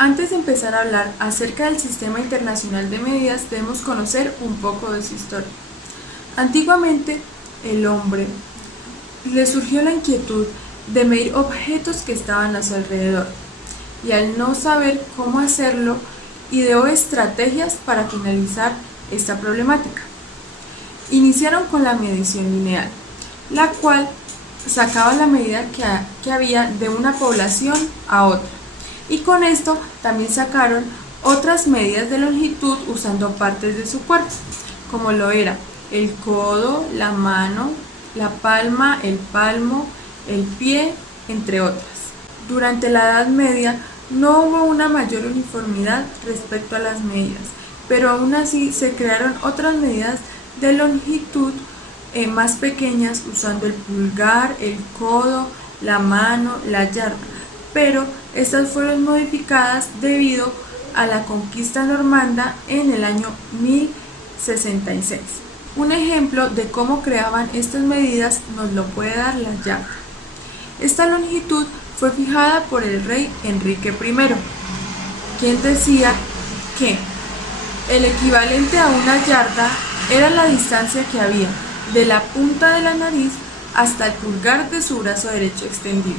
Antes de empezar a hablar acerca del Sistema Internacional de Medidas, debemos conocer un poco de su historia. Antiguamente, el hombre le surgió la inquietud de medir objetos que estaban a su alrededor, y al no saber cómo hacerlo, ideó estrategias para finalizar esta problemática. Iniciaron con la medición lineal, la cual sacaba la medida que había de una población a otra, y con esto también sacaron otras medidas de longitud usando partes de su cuerpo, como lo era el codo, la mano, la palma, el palmo, el pie, entre otras. Durante la Edad Media no hubo una mayor uniformidad respecto a las medidas, pero aún así se crearon otras medidas de longitud más pequeñas usando el pulgar, el codo, la mano, la yarda, pero estas fueron modificadas debido a la conquista normanda en el año 1066. Un ejemplo de cómo creaban estas medidas nos lo puede dar la yarda. Esta longitud fue fijada por el rey Enrique I, quien decía que el equivalente a una yarda era la distancia que había de la punta de la nariz hasta el pulgar de su brazo derecho extendido.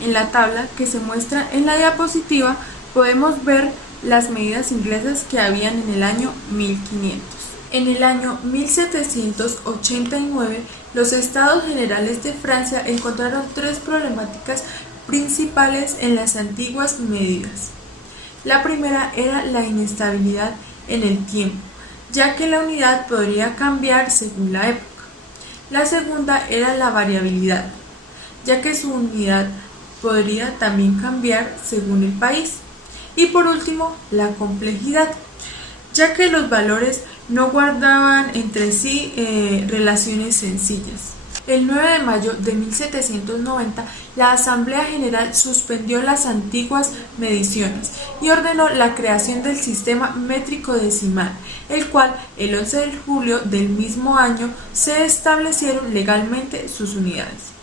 En la tabla que se muestra en la diapositiva podemos ver las medidas inglesas que habían en el año 1500. En el año 1789, los Estados Generales de Francia encontraron tres problemáticas principales en las antiguas medidas. La primera era la inestabilidad en el tiempo, ya que la unidad podría cambiar según la época. La segunda era la variabilidad, ya que su unidad podría también cambiar según el país. Y por último, la complejidad, ya que los valores no guardaban entre sí relaciones sencillas. El 9 de mayo de 1790, la Asamblea General suspendió las antiguas mediciones y ordenó la creación del sistema métrico decimal, el cual el 11 de julio del mismo año se establecieron legalmente sus unidades.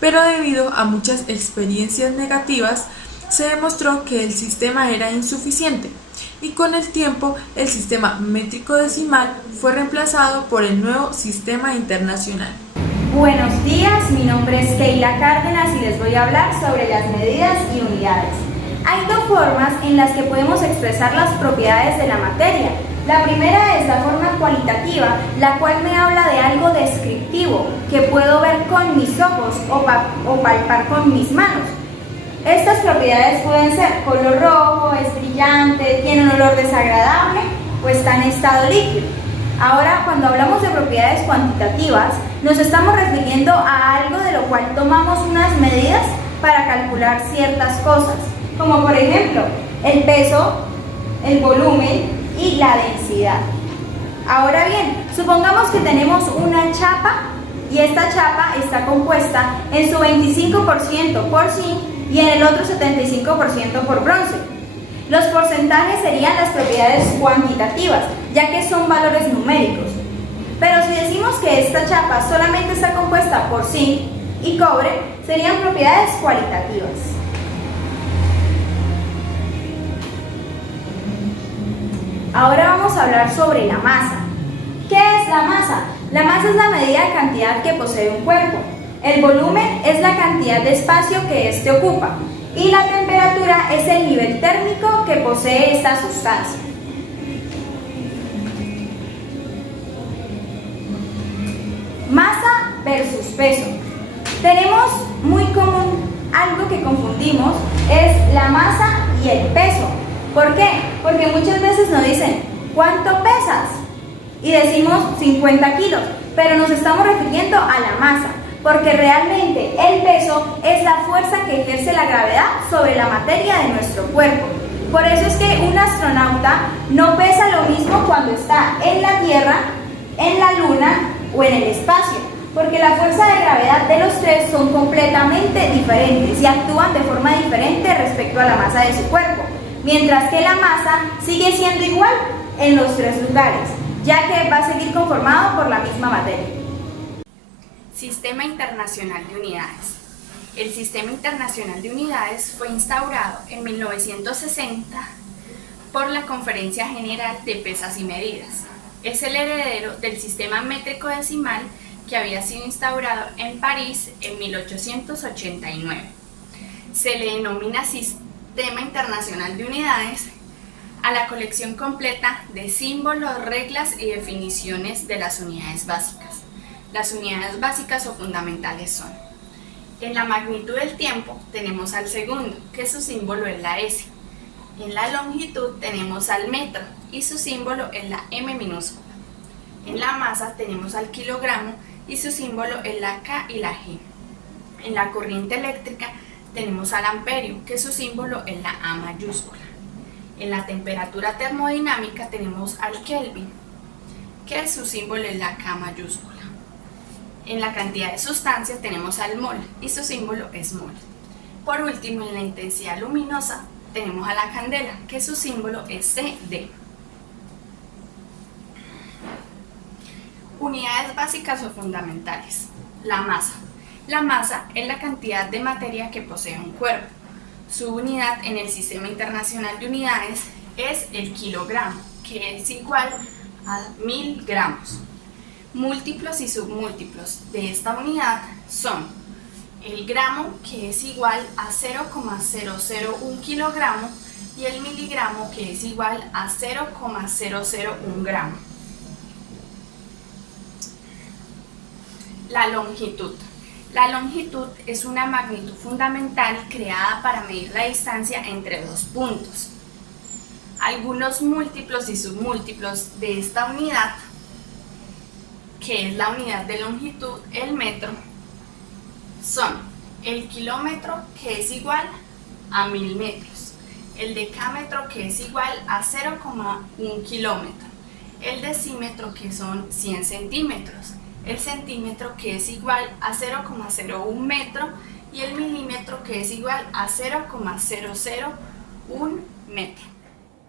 Pero debido a muchas experiencias negativas, se demostró que el sistema era insuficiente, y con el tiempo el sistema métrico decimal fue reemplazado por el nuevo sistema internacional. Buenos días, mi nombre es Keila Cárdenas y les voy a hablar sobre las medidas y unidades. Hay dos formas en las que podemos expresar las propiedades de la materia. La primera es la forma cualitativa, la cual me habla de algo descriptivo que puedo ver con mis ojos o palpar con mis manos. Estas propiedades pueden ser color rojo, es brillante, tiene un olor desagradable o está en estado líquido. Ahora, cuando hablamos de propiedades cuantitativas, nos estamos refiriendo a algo de lo cual tomamos unas medidas para calcular ciertas cosas, como por ejemplo el peso, el volumen y la densidad. Ahora bien, supongamos que tenemos una chapa y esta chapa está compuesta en su 25% por zinc y en el otro 75% por bronce. Los porcentajes serían las propiedades cuantitativas, ya que son valores numéricos. Pero si decimos que esta chapa solamente está compuesta por zinc y cobre, serían propiedades cualitativas. Ahora vamos a hablar sobre la masa. ¿Qué es la masa? La masa es la medida de cantidad que posee un cuerpo. El volumen es la cantidad de espacio que éste ocupa. Y la temperatura es el nivel térmico que posee esta sustancia. Masa versus peso. Tenemos muy común algo que confundimos, es la masa y el peso. ¿Por qué? Porque muchas veces nos dicen, ¿cuánto pesas? Y decimos 50 kilos, pero nos estamos refiriendo a la masa, porque realmente el peso es la fuerza que ejerce la gravedad sobre la materia de nuestro cuerpo. Por eso es que un astronauta no pesa lo mismo cuando está en la Tierra, en la Luna o en el espacio, porque la fuerza de gravedad de los tres son completamente diferentes y actúan de forma diferente respecto a la masa de su cuerpo, mientras que la masa sigue siendo igual en los tres lugares, ya que va a seguir conformado por la misma materia. Sistema Internacional de Unidades. El Sistema Internacional de Unidades fue instaurado en 1960 por la Conferencia General de Pesas y Medidas. Es el heredero del sistema métrico decimal que había sido instaurado en París en 1889. Se le denomina Sistema Internacional de Unidades a la colección completa de símbolos, reglas y definiciones de las unidades básicas. Las unidades básicas o fundamentales son: en la magnitud del tiempo tenemos al segundo, que su símbolo es la S. En la longitud tenemos al metro y su símbolo es la M minúscula. En la masa tenemos al kilogramo y su símbolo es la K y la G. En la corriente eléctrica tenemos al amperio, que su símbolo es la A mayúscula. En la temperatura termodinámica tenemos al Kelvin, que su símbolo es la K mayúscula. En la cantidad de sustancias tenemos al mol y su símbolo es mol. Por último, en la intensidad luminosa tenemos a la candela, que su símbolo es CD. Unidades básicas o fundamentales. La masa. La masa es la cantidad de materia que posee un cuerpo. Su unidad en el Sistema Internacional de Unidades es el kilogramo, que es igual a 1000 gramos. Múltiplos y submúltiplos de esta unidad son el gramo, que es igual a 0,001 kilogramo, y el miligramo, que es igual a 0,001 gramo. La longitud. La longitud es una magnitud fundamental creada para medir la distancia entre dos puntos. Algunos múltiplos y submúltiplos de esta unidad, que es la unidad de longitud, el metro, son el kilómetro, que es igual a 1000 metros, el decámetro, que es igual a 0,1 kilómetro, el decímetro, que son 100 centímetros, el centímetro, que es igual a 0,01 metro, y el milímetro, que es igual a 0,001 metro.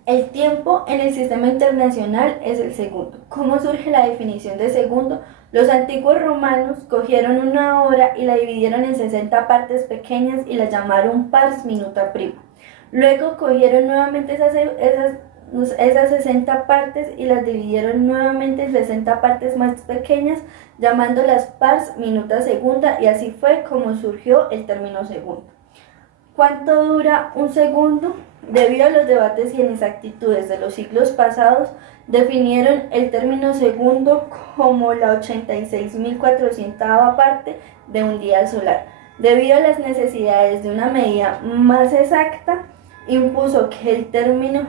El tiempo en el sistema internacional es el segundo. ¿Cómo surge la definición de segundo? Los antiguos romanos cogieron una hora y la dividieron en 60 partes pequeñas y la llamaron pars minuta prima. Luego cogieron nuevamente esas 60 partes y las dividieron nuevamente en 60 partes más pequeñas, llamándolas pars minuta segunda, y así fue como surgió el término segundo. ¿Cuánto dura un segundo? Debido a los debates y inexactitudes de los siglos pasados, definieron el término segundo como la 86.400ª parte de un día solar. Debido a las necesidades de una medida más exacta, impuso que el término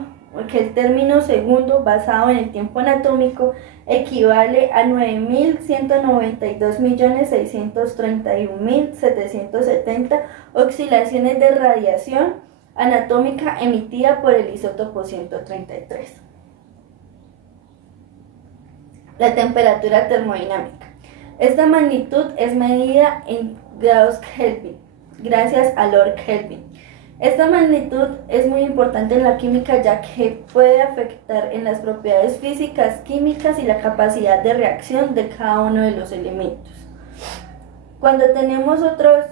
segundo basado en el tiempo anatómico equivale a 9.192.631.770 oscilaciones de radiación anatómica emitida por el isótopo 133. La temperatura termodinámica. Esta magnitud es medida en grados Kelvin, gracias a Lord Kelvin. Esta magnitud es muy importante en la química, ya que puede afectar en las propiedades físicas, químicas y la capacidad de reacción de cada uno de los elementos. Cuando tenemos otros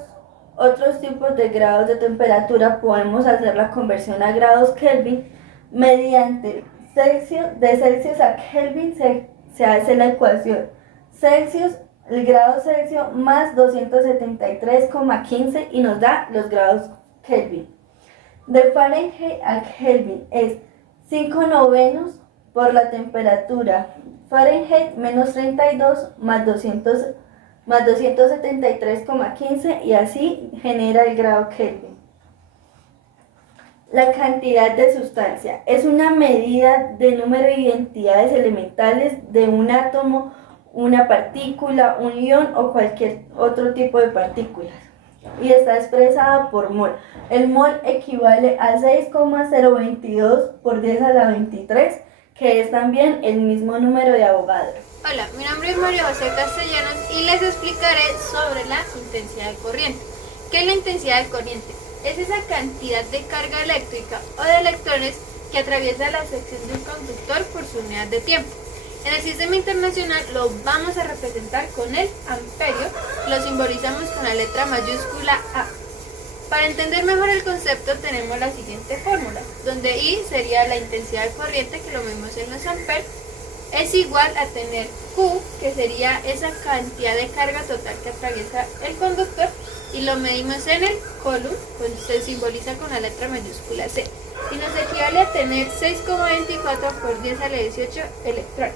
tipos de grados de temperatura, podemos hacer la conversión a grados Kelvin mediante de Celsius a Kelvin se hace la ecuación el grado Celsius más 273,15 y nos da los grados Kelvin. De Fahrenheit a Kelvin es 5 novenos por la temperatura Fahrenheit menos 32 más 273,15, y así genera el grado Kelvin. La cantidad de sustancia es una medida de número de identidades elementales de un átomo, una partícula, un ion o cualquier otro tipo de partículas, y está expresada por mol. El mol equivale a 6,022 por 10 a la 23, que es también el mismo número de Avogadro. Hola, mi nombre es María José Castellanos y les explicaré sobre la intensidad de corriente. ¿Qué es la intensidad de corriente? Es esa cantidad de carga eléctrica o de electrones que atraviesa la sección de un conductor por su unidad de tiempo. En el sistema internacional lo vamos a representar con el amperio, lo simbolizamos con la letra mayúscula A. Para entender mejor el concepto tenemos la siguiente fórmula, donde I sería la intensidad de corriente, que lo medimos en los amperes, es igual a tener Q, que sería esa cantidad de carga total que atraviesa el conductor, y lo medimos en el coulomb, pues se simboliza con la letra mayúscula C, y nos equivale a tener 6,24 por 10 a la 18 electrones.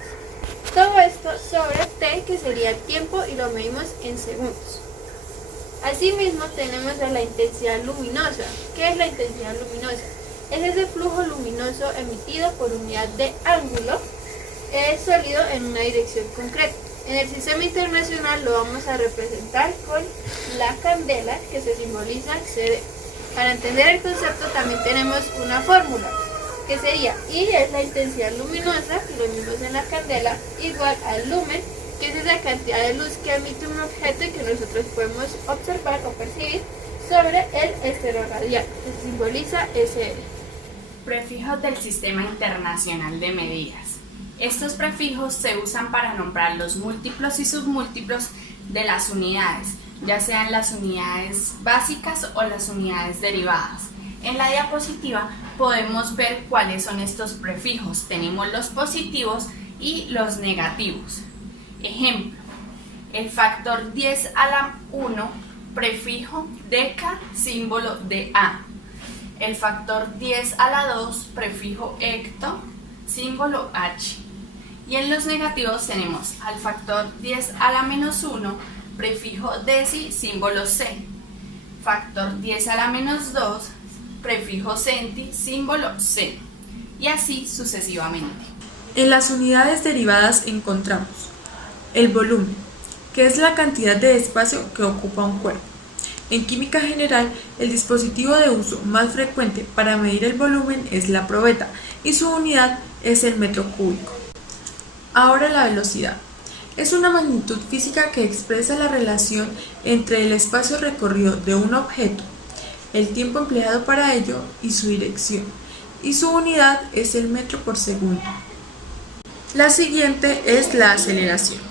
Todo esto sobre T, que sería el tiempo, y lo medimos en segundos. Asimismo tenemos a la intensidad luminosa. ¿Qué es la intensidad luminosa? Es ese flujo luminoso emitido por unidad de ángulo sólido en una dirección concreta. En el sistema internacional lo vamos a representar con la candela, que se simboliza CD. Para entender el concepto también tenemos una fórmula, que sería I es la intensidad luminosa, que lo vimos en la candela, igual al lumen, que es esa cantidad de luz que emite un objeto y que nosotros podemos observar o percibir sobre el estero radial, que se simboliza SL. Prefijos del Sistema Internacional de Medidas. Estos prefijos se usan para nombrar los múltiplos y submúltiplos de las unidades, ya sean las unidades básicas o las unidades derivadas. En la diapositiva podemos ver cuáles son estos prefijos. Tenemos los positivos y los negativos. Ejemplo, el factor 10 a la 1, prefijo deca, símbolo de A. El factor 10 a la 2, prefijo hecto, símbolo H. Y en los negativos tenemos al factor 10 a la menos 1, prefijo deci, símbolo C. Factor 10 a la menos 2, prefijo centi, símbolo C. Y así sucesivamente. En las unidades derivadas encontramos el volumen, que es la cantidad de espacio que ocupa un cuerpo. En química general, el dispositivo de uso más frecuente para medir el volumen es la probeta y su unidad es el metro cúbico. Ahora la velocidad. Es una magnitud física que expresa la relación entre el espacio recorrido de un objeto, el tiempo empleado para ello y su dirección, y su unidad es el metro por segundo. La siguiente es la aceleración.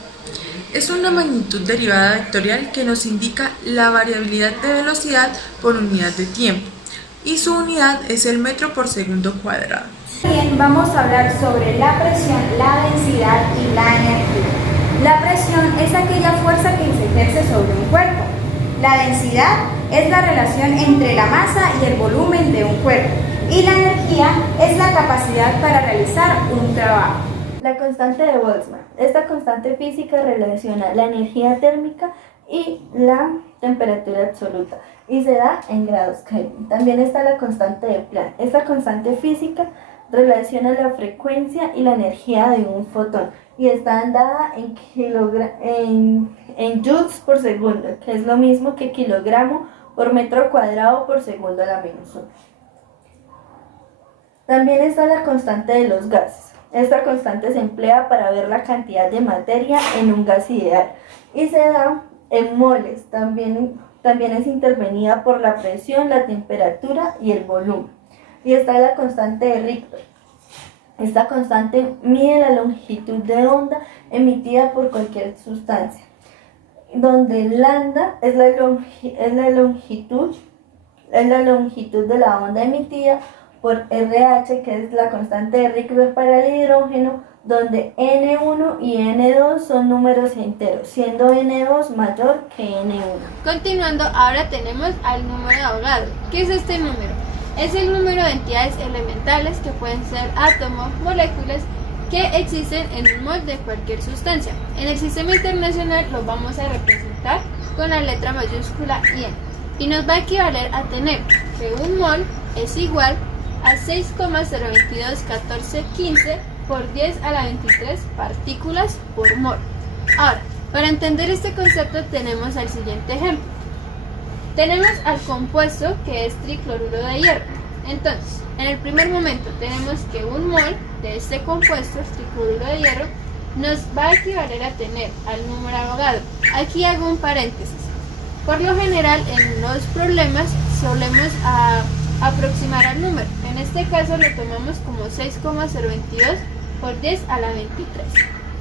Es una magnitud derivada vectorial que nos indica la variabilidad de velocidad por unidad de tiempo, y su unidad es el metro por segundo cuadrado. También vamos a hablar sobre la presión, la densidad y la energía. La presión es aquella fuerza que se ejerce sobre un cuerpo. La densidad es la relación entre la masa y el volumen de un cuerpo. Y la energía es la capacidad para realizar un trabajo. La constante de Boltzmann. Esta constante física relaciona la energía térmica y la temperatura absoluta y se da en grados Kelvin. También está la constante de Planck. Esta constante física relaciona la frecuencia y la energía de un fotón y está dada en joules por segundo, que es lo mismo que kilogramo por metro cuadrado por segundo a la menos 1. También está la constante de los gases. Esta constante se emplea para ver la cantidad de materia en un gas ideal y se da en moles. También es intervenida por la presión, la temperatura y el volumen. Y está la constante de Richter. Esta constante mide la longitud de onda emitida por cualquier sustancia, donde lambda es la longitud de la onda emitida por RH, que es la constante de Richter para el hidrógeno, donde N1 y N2 son números enteros, siendo N2 mayor que N1. Continuando, ahora tenemos al número de Avogadro. ¿Qué es este número? Es el número de entidades elementales, que pueden ser átomos, moléculas, que existen en un mol de cualquier sustancia. En el sistema internacional lo vamos a representar con la letra mayúscula I, y nos va a equivaler a tener que un mol es igual a 6,0221415 por 10 a la 23 partículas por mol. Ahora, para entender este concepto tenemos el siguiente ejemplo. Tenemos al compuesto que es tricloruro de hierro. Entonces, en el primer momento tenemos que un mol de este compuesto, tricloruro de hierro, nos va a equivaler a tener al número Avogadro. Aquí hago un paréntesis. Por lo general en los problemas solemos aproximar al número. En este caso lo tomamos como 6,022 por 10 a la 23.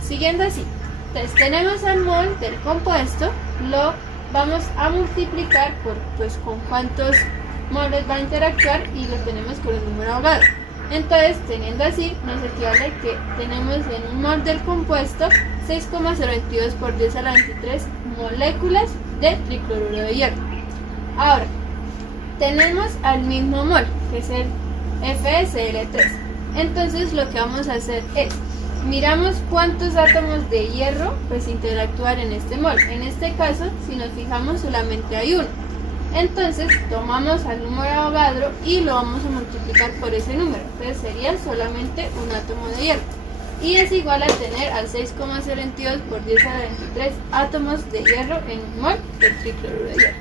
Siguiendo así. Entonces tenemos al mol del compuesto, lo vamos a multiplicar por con cuántos moles va a interactuar y lo tenemos con el número Avogadro. Entonces, teniendo así, nos equivale que tenemos en un mol del compuesto 6,022 por 10 a la 23 moléculas de tricloruro de hierro. Ahora, tenemos al mismo mol, que es el FeSL3. Entonces, lo que vamos a hacer es, miramos cuántos átomos de hierro pues interactúan en este mol. En este caso, si nos fijamos, solamente hay uno. Entonces tomamos al número Avogadro y lo vamos a multiplicar por ese número. Entonces sería solamente un átomo de hierro. Y es igual a tener al 6,022 por 10 a la 23 átomos de hierro en un mol del tricloruro de hierro.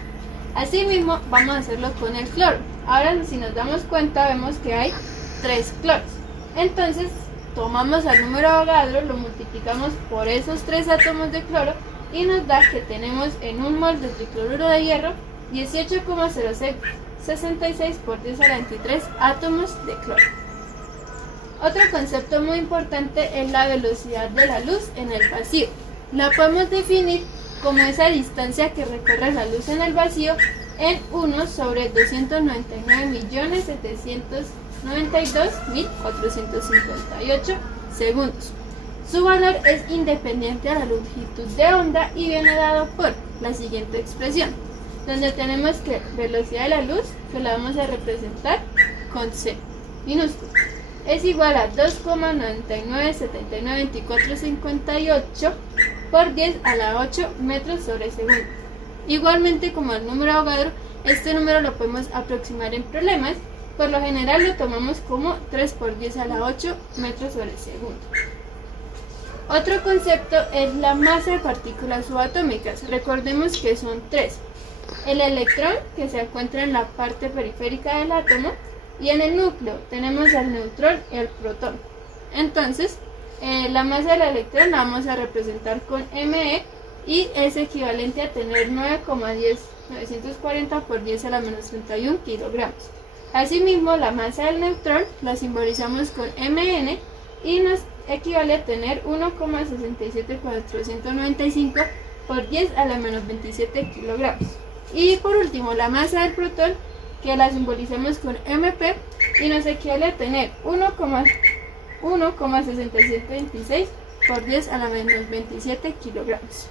Asimismo, vamos a hacerlo con el cloro. Ahora, si nos damos cuenta, vemos que hay 3 cloros. Entonces, tomamos al número Avogadro, lo multiplicamos por esos 3 átomos de cloro y nos da que tenemos en un mol de tricloruro de hierro 18,0666 por 10 a la 23 átomos de cloro. Otro concepto muy importante es la velocidad de la luz en el vacío. La podemos definir como esa distancia que recorre la luz en el vacío en 1 sobre 299.792.458 segundos. Su valor es independiente a la longitud de onda y viene dado por la siguiente expresión, donde tenemos que velocidad de la luz, que la vamos a representar con C minúscula, es igual a 2,99792458 por 10 a la 8 metros sobre segundo. Igualmente, como el número Avogadro, este número lo podemos aproximar en problemas. Por lo general lo tomamos como 3 por 10 a la 8 metros sobre segundo. Otro concepto es la masa de partículas subatómicas. Recordemos que son 3. El electrón, que se encuentra en la parte periférica del átomo, y en el núcleo tenemos al neutrón y al protón. Entonces, la masa del electrón la vamos a representar con ME y es equivalente a tener 9,940 por 10 a la menos 31 kilogramos. Asimismo, la masa del neutrón la simbolizamos con MN y nos equivale a tener 1,67495 por 10 a la menos 27 kilogramos. Y por último, la masa del protón, que la simbolizamos con MP y nos equivale a tener 1,6726 por 10 a la menos 27 kilogramos.